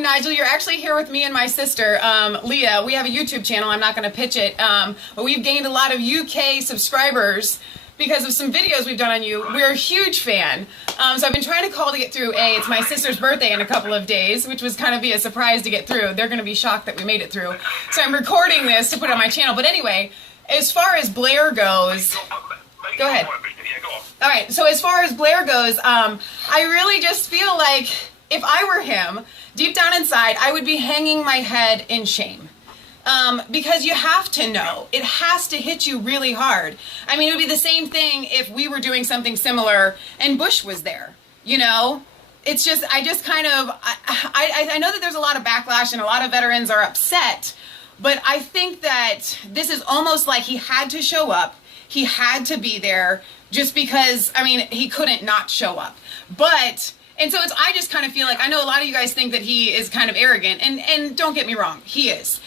afternoon, Nigel. You're actually here with me and my sister, Leah. We have a YouTube channel. I'm not going to pitch it, but we've gained a lot of UK subscribers because of some videos we've done on you. We're a huge fan. So I've been trying to call to get through. It's my sister's birthday in a couple of days, which was kind of be a surprise to get through. They're going to be shocked that we made it through. So I'm recording this to put on my channel. But anyway, as far as Blair goes... Go ahead. All right, so as far as Blair goes, I really just feel like if I were him, deep down inside, I would be hanging my head in shame. Because you have to know. It has to hit you really hard. I mean, it would be the same thing if we were doing something similar and Bush was there, you know? It's just, I just kind of, I know that there's a lot of backlash and a lot of veterans are upset, but I think that this is almost like he had to show up. He had to be there just because, I mean, he couldn't not show up. But, and so it's, I just kind of feel like, I know a lot of you guys think that he is kind of arrogant, and don't get me wrong, he is.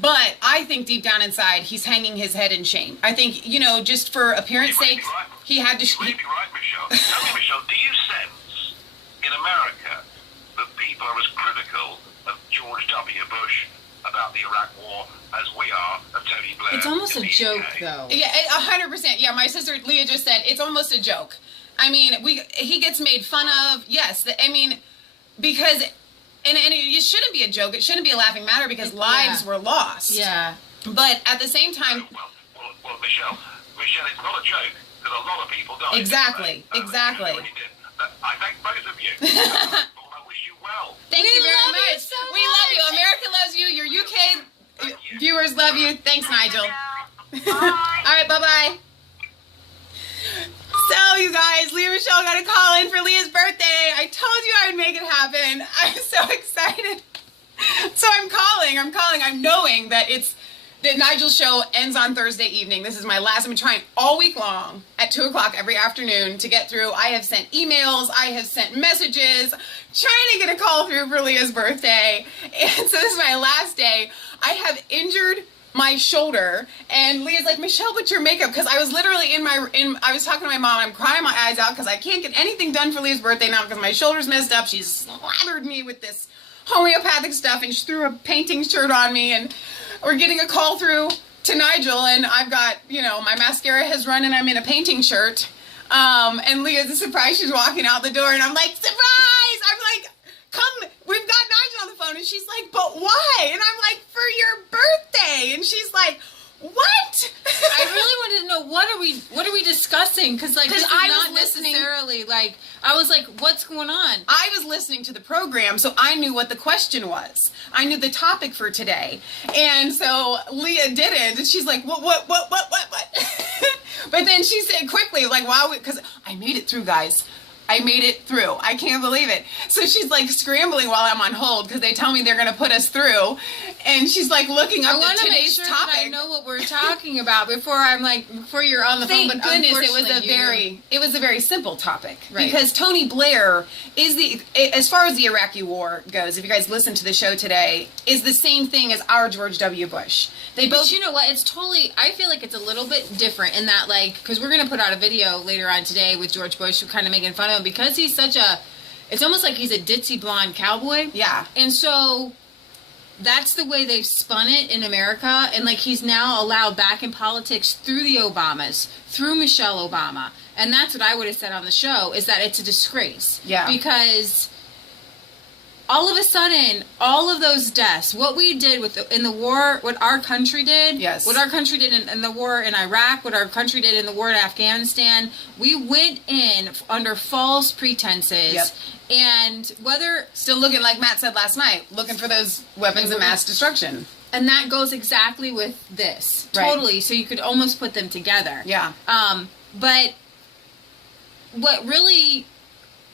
But I think deep down inside, he's hanging his head in shame. I think, you know, just for appearance sake, he had to... You may be right, Michelle. Tell me, Michelle, do you sense in America that people are as critical of George W. Bush about the Iraq war as we are of Tony Blair? It's almost a joke, UK? though. Yeah, 100%. Yeah, my sister Leah just said, it's almost a joke. I mean, he gets made fun of. Yes, I mean, because... And it shouldn't be a joke. It shouldn't be a laughing matter because lives were lost. Yeah. But at the same time... Well, Michelle, it's not a joke because a lot of people died. Exactly. Exactly. I thank both of you. I wish you well. Thank you very much. So we love you. America loves you. Your UK viewers love you. Thanks, Nigel. All right, bye-bye. So, you guys, Leah Michelle got a call in for Leah's birthday. I told you I would make it happen. I'm so excited. So I'm calling. I'm knowing that the Nigel show ends on Thursday evening. This is my last. I've been trying all week long at 2 o'clock every afternoon to get through. I have sent emails. I have sent messages trying to get a call through for Leah's birthday. And so this is my last day. I have injured my shoulder, and Leah's like, Michelle, put your makeup, because I was literally I was talking to my mom, I'm crying my eyes out because I can't get anything done for Leah's birthday now because my shoulder's messed up. She's slathered me with this homeopathic stuff, and she threw a painting shirt on me, and we're getting a call through to Nigel, and I've got, you know, my mascara has run, and I'm in a painting shirt, and Leah's surprised. She's walking out the door, and I'm like, surprise! I'm like, come, we've got Nigel on the phone, and she's like, but why? And I'm like, for your birthday. And she's like, what? I really wanted to know, what are we discussing? Because like, this is not necessarily like, I was like, what's going on? I was listening to the program, so I knew what the question was. I knew the topic for today. And so Leah didn't, and she's like, what? But then she said quickly, like, wow, because I made it through, guys. I made it through. I can't believe it. So she's like scrambling while I'm on hold because they tell me they're going to put us through. And she's like looking up today's make sure topic. that I know what we're talking about before you're on the phone. Thank But goodness it was a very simple topic. Right. Because Tony Blair is as far as the Iraqi war goes, if you guys listen to the show today, is the same thing as our George W. Bush. But you know what? It's totally, I feel like it's a little bit different in that, like, because we're going to put out a video later on today with George Bush kind of making fun of him because he's it's almost like he's a ditzy blonde cowboy. Yeah. And so that's the way they've spun it in America. And like he's now allowed back in politics through the Obamas, through Michelle Obama. And that's what I would have said on the show, is that it's a disgrace. Yeah. Because all of a sudden, all of those deaths, what we did in the war, what our country did, yes, what our country did in the war in Iraq, what our country did in the war in Afghanistan, we went in under false pretenses. Yep. And whether... Still looking, like Matt said last night, looking for those weapons of mass destruction. And that goes exactly with this. Right. Totally. So you could almost put them together. Yeah. But what really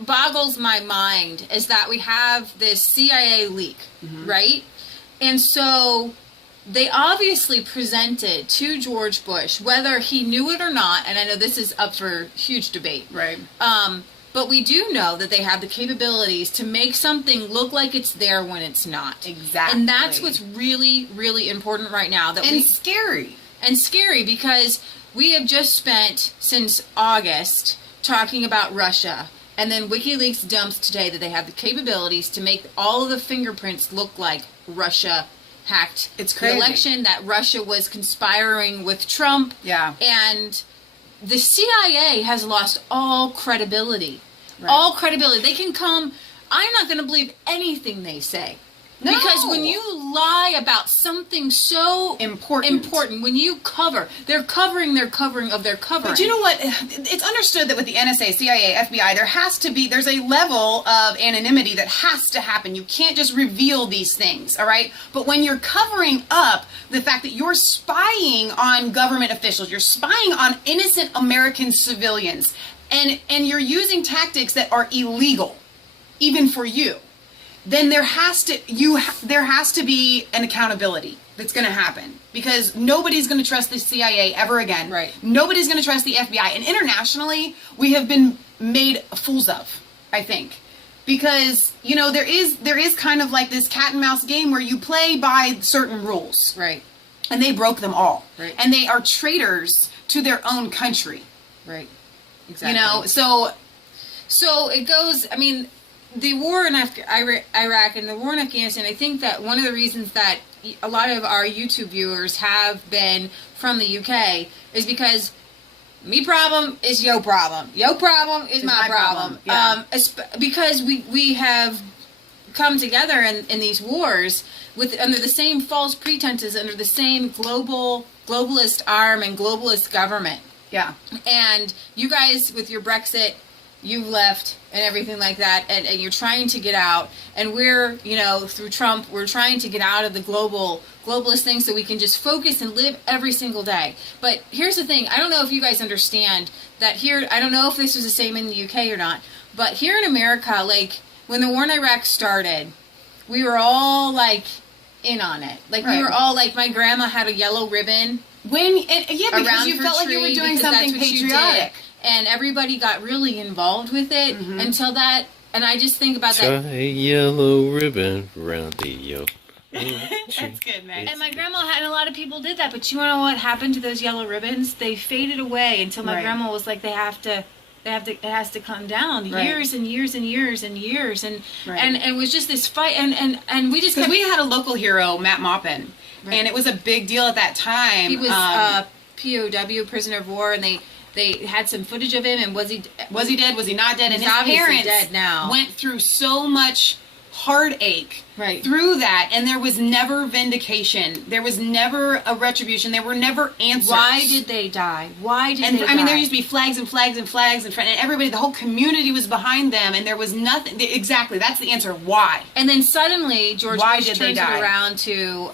boggles my mind is that we have this CIA leak, right? And so they obviously presented to George Bush, whether he knew it or not, and I know this is up for huge debate. Right. But we do know that they have the capabilities to make something look like it's there when it's not. Exactly. And that's what's really, really important right now. Scary. And scary because we have just spent, since August, talking about Russia And then WikiLeaks dumps today that they have the capabilities to make all of the fingerprints look like Russia hacked It's crazy. the election, that Russia was conspiring with Trump. Yeah. And the CIA has lost all credibility. Right. All credibility. They can come. I'm not going to believe anything they say. No. Because when you lie about something so Important. when you cover, they're covering their covering of their covering. But you know what? It's understood that with the NSA, CIA, FBI, there's a level of anonymity that has to happen. You can't just reveal these things, all right? But when you're covering up the fact that you're spying on government officials, you're spying on innocent American civilians, and you're using tactics that are illegal, even for you, then there has to be an accountability that's going to happen, because nobody's going to trust the CIA ever again. Right. Nobody's going to trust the FBI, and internationally we have been made fools of, I think, because there is kind of like this cat and mouse game where you play by certain rules, Right. and they broke them all, Right. and they are traitors to their own country. Right. Exactly. So it goes, I mean, the war in Iraq and the war in Afghanistan, I think that one of the reasons that a lot of our YouTube viewers have been from the UK is because me problem is yo problem. Yo problem is my problem. Yeah. Because we have come together in these wars under the same false pretenses, under the same globalist arm and globalist government. yeah. And you guys, with your Brexit, you've left and everything like that, and you're trying to get out. And we're, through Trump, we're trying to get out of the globalist thing so we can just focus and live every single day. But here's the thing. I don't know if you guys understand that here, I don't know if this was the same in the UK or not, but here in America, like, when the war in Iraq started, we were all, like, in on it. Like, Right. we were all, like, my grandma had a yellow ribbon Because around you her felt like you were tree doing because that's something what you did. patriotic. And everybody got really involved with it until that. And I just think about Tie that. a yellow ribbon around the yoke. That's good, man. And my grandma had, and a lot of people did that. But you know what happened to those yellow ribbons? They faded away until my Right. grandma was like, it has to come down. Right. Years and years and years and years. And Right. and it was just this fight. And we just Because kept, we had a local hero, Matt Maupin, Right. and it was a big deal at that time. he was POW, prisoner of war, and they had some footage of him. And was he dead? Was he not dead? And He's his obviously parents dead now. went through so much heartache Right. through that, and there was never vindication. There was never a retribution. There were never answers. Why did they die? Why did And they I mean, die? there used to be flags and flags and flags in front, and everybody, the whole community was behind them, and there was nothing. Exactly, that's the answer. Why? And then suddenly, George Why Bush did they turns die? it around to,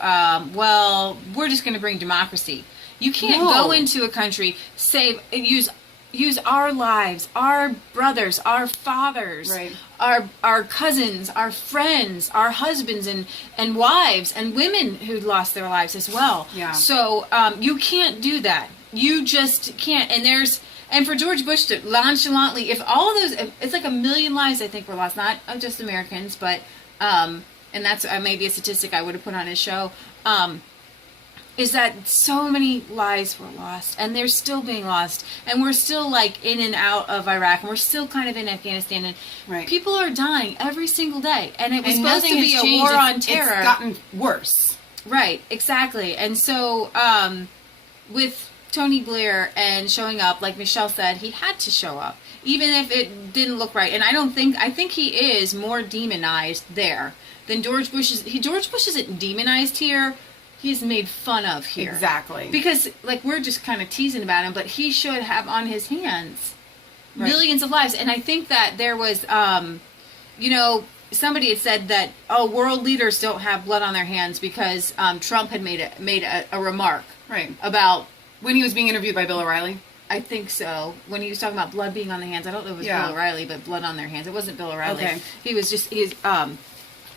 well, we're just going to bring democracy. You can't No. go into a country, use our lives, our brothers, our fathers, Right. our cousins, our friends, our husbands and wives, and women who lost their lives as well. Yeah. So you can't do that. You just can't. And for George Bush to nonchalantly, if all of those, it's like 1 million lives I think were lost, not just Americans, but and that's maybe a statistic I would have put on his show. Is that so many lives were lost, and they're still being lost, and we're still like in and out of Iraq, and we're still kind of in Afghanistan, and Right. people are dying every single day, and it was And supposed to nothing be has a changed. war on It's terror. gotten worse. Right, exactly. And so with Tony Blair and showing up, like Michelle said, he had to show up, even if it didn't look right. And I think he is more demonized there than George Bush is. George Bush isn't demonized here. He's made fun of here. Exactly. Because, like, we're just kind of teasing about him, but he should have on his hands Right. millions of lives. And I think that there was, somebody had said that, world leaders don't have blood on their hands because Trump had made a remark Right. about, When he was being interviewed by Bill O'Reilly. I think so, when he was talking about blood being on the hands. I don't know if it was Yeah. Bill O'Reilly, but blood on their hands. It wasn't Bill O'Reilly. Okay.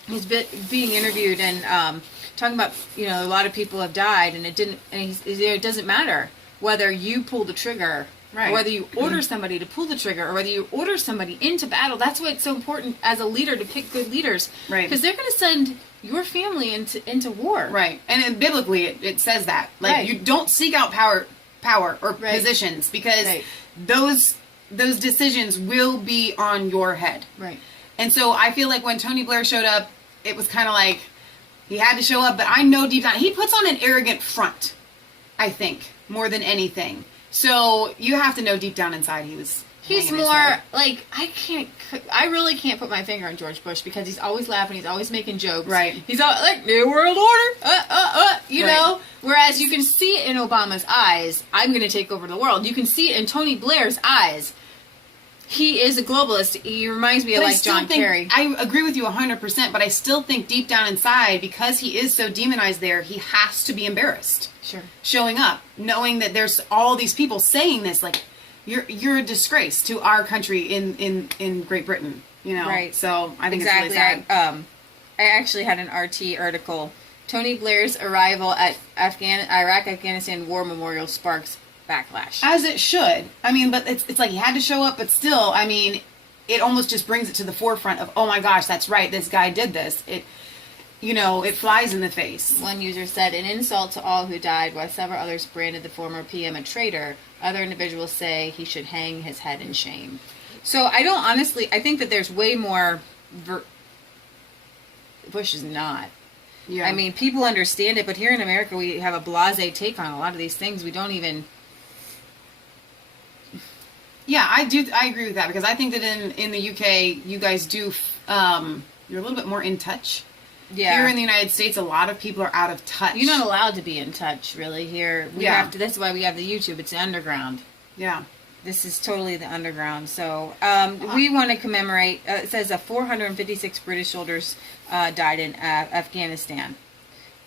He's being interviewed and talking about, a lot of people have died, and it doesn't matter whether you pull the trigger, Right. or whether you order somebody to pull the trigger, or whether you order somebody into battle. That's why it's so important as a leader to pick good leaders, Right. Because they're going to send your family into war, Right. And biblically, it says that. Like, Right. you don't seek out power or Right. positions, because Right. those those decisions will be on your head. Right. And so I feel like when Tony Blair showed up, it was kind of like he had to show up, but I know deep down he puts on an arrogant front, I think, more than anything. So you have to know deep down inside he's more like, I really can't put my finger on George Bush because he's always laughing, he's always making jokes. Right. He's all like, New World Order, you know? Whereas you can see it in Obama's eyes, I'm going to take over the world. You can see it in Tony Blair's eyes. He is a globalist. He reminds me of like John Kerry. I agree with you 100%, but I still think deep down inside, because he is so demonized there, he has to be embarrassed. Sure. Showing up, knowing that there's all these people saying this, like, you're a disgrace to our country in Great Britain, you know? Right. So I think exactly. it's really sad. I actually had an RT article. Tony Blair's arrival at Iraq-Afghanistan War Memorial sparks backlash. As it should. I mean, but it's like he had to show up, but still, I mean, it almost just brings it to the forefront of, oh my gosh, that's right, this guy did this. It flies in the face. One user said, an insult to all who died, while several others branded the former PM a traitor. Other individuals say he should hang his head in shame. So I think that there's way more, Bush is not. Yeah. I mean, people understand it, but here in America we have a blasé take on a lot of these things. We don't even... Yeah, I agree with that, because I think that in the UK, you guys do, you're a little bit more in touch. Yeah. Here in the United States, a lot of people are out of touch. You're not allowed to be in touch, really, here. We have to. That's why we have the YouTube. It's the underground. Yeah. This is totally the underground. So we want to commemorate, it says 456 British soldiers died in Afghanistan,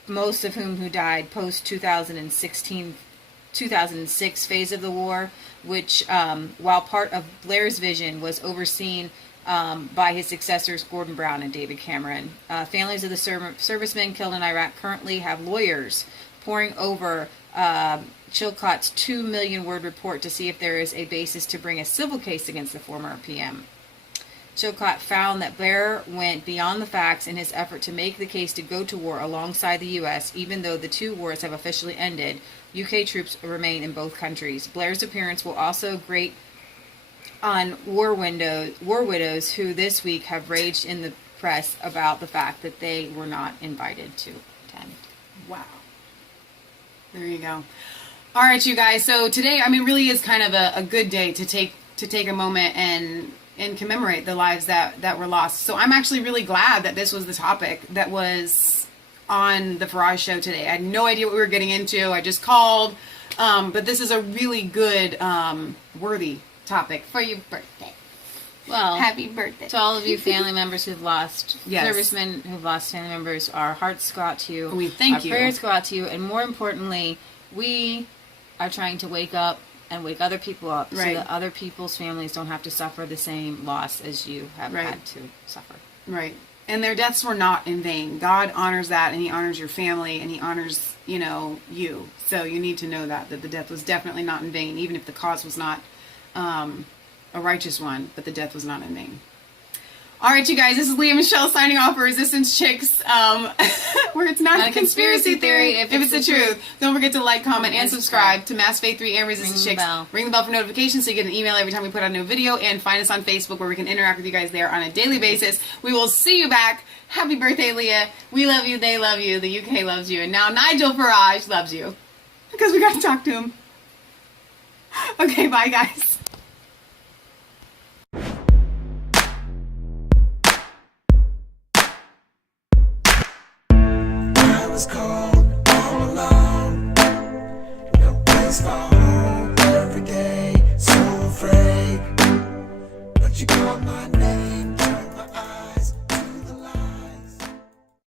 most of who died post-2006 phase of the war, which, while part of Blair's vision, was overseen by his successors Gordon Brown and David Cameron. Families of the servicemen killed in Iraq currently have lawyers poring over Chilcott's 2 million word report to see if there is a basis to bring a civil case against the former PM. Chilcott found that Blair went beyond the facts in his effort to make the case to go to war alongside the U.S., even though the two wars have officially ended. UK troops remain in both countries. Blair's appearance will also grate on war widows who this week have raged in the press about the fact that they were not invited to attend. Wow. There you go. All right, you guys. So today, I mean, really is kind of a good day to take a moment and commemorate the lives that were lost. So I'm actually really glad that this was the topic that was on the Farage show today. I had no idea what we were getting into. I just called, but this is a really good, worthy topic for your birthday. Well, happy birthday to all of you family members who've lost, yes, servicemen who've lost family members. Our hearts go out to you. We thank you. Our prayers go out to you, and more importantly, we are trying to wake up and wake other people up, right, so that other people's families don't have to suffer the same loss as you have right, had to suffer. Right. And their deaths were not in vain. God honors that, and He honors your family, and He honors, you. So you need to know that the death was definitely not in vain, even if the cause was not a righteous one, but the death was not in vain. All right, you guys, this is Leah Michelle signing off for Resistance Chicks, where it's not a conspiracy theory if it's the truth. Don't forget to like, comment, and subscribe to Mass Faith 3 and Resistance Chicks. Ring the bell for notifications so you get an email every time we put out a new video, and find us on Facebook where we can interact with you guys there on a daily basis. We will see you back. Happy birthday, Leah. We love you, they love you, the UK loves you, and now Nigel Farage loves you. Because we got to talk to him. Okay, bye, guys. It's cold.